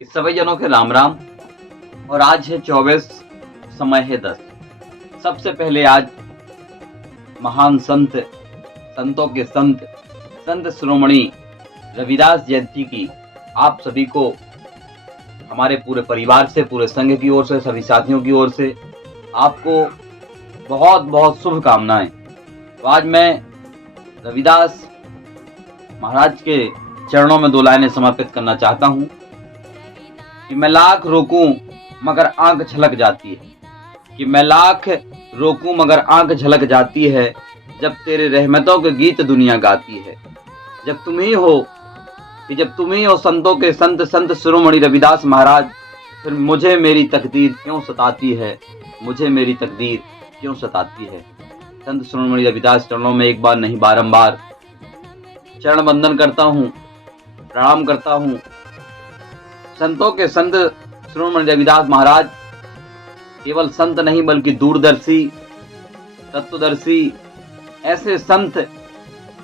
कि सभी जनों के राम राम। और आज है 24, समय है 10। सबसे पहले आज महान संत, संतों के संत, संत शिरोमणि रविदास जयंती की आप सभी को हमारे पूरे परिवार से, पूरे संघ की ओर से, सभी साथियों की ओर से आपको बहुत बहुत शुभकामनाएं। तो आज मैं रविदास महाराज के चरणों में 2 लाइनें समर्पित करना चाहता हूं कि मैं लाख रोकूं मगर आंख झलक जाती है, कि मैं लाख रोकूं मगर आंख झलक जाती है, जब तेरे रहमतों के गीत दुनिया गाती है। जब तुम ही हो, कि जब तुम ही हो संतों के संत, संत शिरोमणि रविदास महाराज, फिर मुझे मेरी तकदीर क्यों सताती है, मुझे मेरी तकदीर क्यों सताती है। संत शिरोमणि रविदास चरणों में एक बार नहीं बारंबार चरण वंदन करता हूँ, प्रणाम करता हूँ। संतों के संत शिरोमणि रविदास महाराज केवल संत नहीं बल्कि दूरदर्शी, तत्वदर्शी, ऐसे संत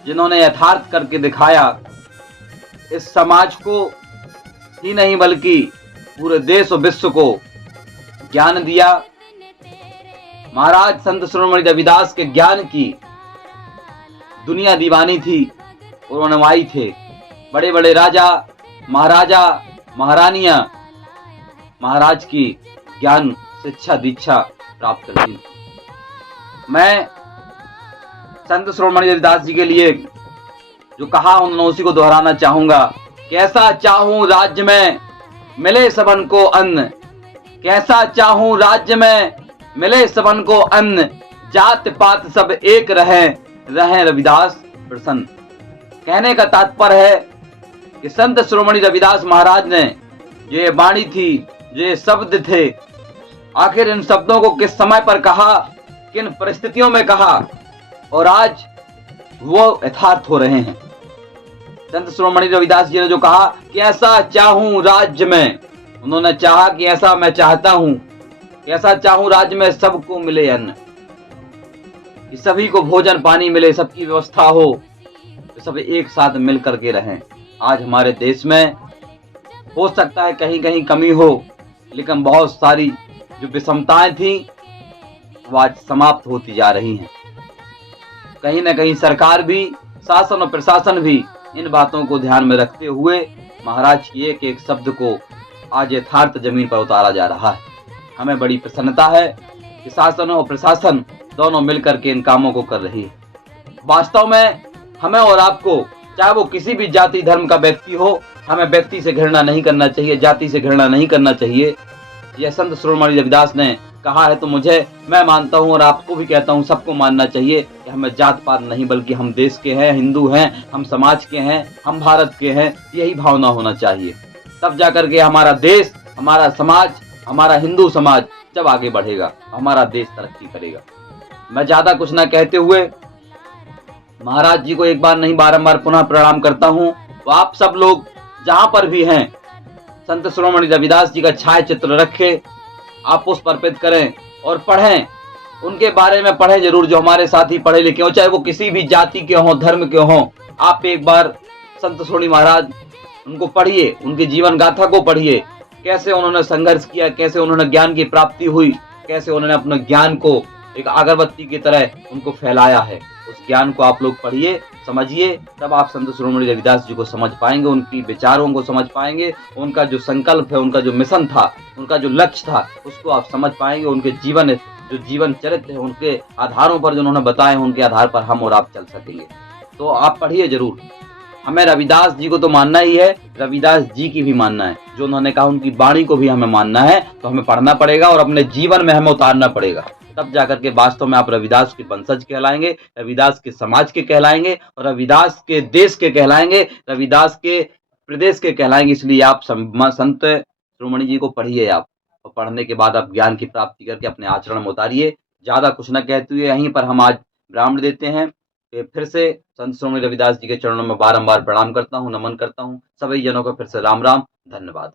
जिन्होंने यथार्थ करके दिखाया, इस समाज को ही नहीं बल्कि पूरे देश और विश्व को ज्ञान दिया। महाराज संत शिरोमणि रविदास के ज्ञान की दुनिया दीवानी थी और अनुयायी थे। बड़े बड़े राजा, महाराजा, महारानियां महाराज की ज्ञान, शिक्षा, दीक्षा प्राप्त करती। मैं संत शिरोमणि रविदास जी के लिए जो कहा उन्होंने उसी को दोहराना चाहूंगा। कैसा चाहूं राज्य में मिले सबन को अन्न, कैसा चाहूं राज्य में मिले सबन को अन्न, जात पात सब एक रहें रविदास प्रसन्न। कहने का तात्पर्य है कि संत शिरोमणि रविदास महाराज ने जो ये वाणी थी, जो ये शब्द थे, आखिर इन शब्दों को किस समय पर कहा, किन परिस्थितियों में कहा, और आज वो यथार्थ हो रहे हैं। संत शिरोमणि रविदास जी ने जो कहा कि ऐसा चाहूं राज्य में, उन्होंने चाहा कि ऐसा मैं चाहता हूं कि ऐसा चाहूं राज्य में सबको मिले अन्न, कि सभी को भोजन पानी मिले, सबकी व्यवस्था हो, तो सब एक साथ मिल करके रहें। आज हमारे देश में हो सकता है कहीं कहीं कमी हो, लेकिन बहुत सारी जो विषमताएं थी वो आज समाप्त होती जा रही हैं। कहीं ना कहीं सरकार भी, शासन और प्रशासन भी इन बातों को ध्यान में रखते हुए महाराज की एक एक शब्द को आज यथार्थ जमीन पर उतारा जा रहा है। हमें बड़ी प्रसन्नता है कि शासन और प्रशासन दोनों मिलकर के इन कामों को कर रही है। वास्तव में हमें और आपको, चाहे वो किसी भी जाति धर्म का व्यक्ति हो, हमें व्यक्ति से घृणा नहीं करना चाहिए, जाति से घृणा नहीं करना चाहिए। यह संत शिरोमणि रविदास ने कहा है, तो मैं मानता हूं और आपको भी कहता हूं, सबको मानना चाहिए कि हमें जात पात नहीं बल्कि हम देश के हैं, हिंदू हैं, हम समाज के हैं, हम भारत के हैं। यही भावना होना चाहिए, तब जाकर के हमारा देश, हमारा समाज, हमारा हिंदू समाज जब आगे बढ़ेगा, हमारा देश तरक्की करेगा। मैं ज्यादा कुछ ना कहते हुए महाराज जी को एक बार नहीं बारंबार पुनः प्रणाम करता हूं। तो आप सब लोग जहां पर भी हैं, संत शिरोमणि रविदास जी का छायाचित्र रखें, आप पुष्प अर्पित करें और पढ़ें, उनके बारे में पढ़ें जरूर, जो हमारे साथी पढ़े लिखे हो, चाहे वो किसी भी जाति के हों, धर्म के हों। आप एक बार संत शिरोमणि महाराज उनको पढ़िए, उनकी जीवन गाथा को पढ़िए, कैसे उन्होंने संघर्ष किया, कैसे उन्होंने ज्ञान की प्राप्ति हुई, कैसे उन्होंने अपने ज्ञान को एक अगरबत्ती की तरह उनको फैलाया है। उस ज्ञान को आप लोग पढ़िए, समझिए, तब आप संत शिरोमणि रविदास जी को समझ पाएंगे, उनकी विचारों को समझ पाएंगे, उनका जो संकल्प है, उनका जो मिशन था, उनका जो लक्ष्य था, उसको आप समझ पाएंगे। उनके जीवन चरित्र है, उनके आधारों पर जो उन्होंने बताए हैं, उनके आधार पर हम और आप चल सकेंगे। तो आप पढ़िए जरूर। हमें रविदास जी को तो मानना ही है, रविदास जी की भी मानना है, जो उन्होंने कहा उनकी वाणी को भी हमें मानना है। तो हमें पढ़ना पड़ेगा और अपने जीवन में हमें उतारना पड़ेगा, तब जाकर के वास्तव में आप रविदास के वंशज कहलाएंगे, रविदास के समाज के कहलाएंगे, और रविदास के देश के कहलाएंगे, रविदास के प्रदेश के कहलाएंगे। इसलिए आप संत शिरोमणि जी को पढ़िए आप, और पढ़ने के बाद आप ज्ञान की प्राप्ति करके अपने आचरण में उतारिए। ज्यादा कुछ न कहते हुए यहीं पर हम आज विराम देते हैं। फिर से संत शिरोमणि रविदास जी के चरणों में बारंबार प्रणाम करता हूँ, नमन करता हूँ। सभी जनों को फिर से राम राम, धन्यवाद।